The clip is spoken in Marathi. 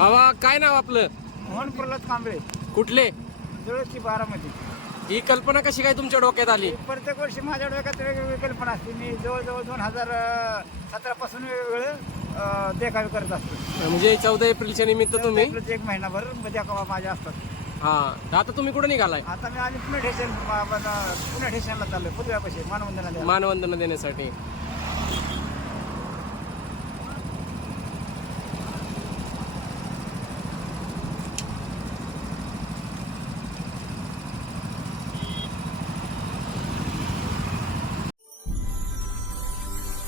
बाबा काय नाव आपलं? मोहन प्रल्हाद कांबळे. कुठले? जवळची बारामती. ही कल्पना कशी काय तुमच्या डोक्यात आली? प्रत्येक वर्षी माझ्या डोक्यात वेगवेगळी कल्पना असते. मी जवळजवळ दोन हजार सतरापासून वेगवेगळं देखावे करत असतो. म्हणजे चौदा एप्रिलच्या निमित्त तुम्ही? एक महिनाभर देखावा माझ्या असतात. हा. आता तुम्ही कुठे निघालाय? आता मी आधी पुणे स्टेशन पुणे स्टेशनला चाललोय. पुतळ्यापाशी मानवंदना मानवंदना देण्यासाठी.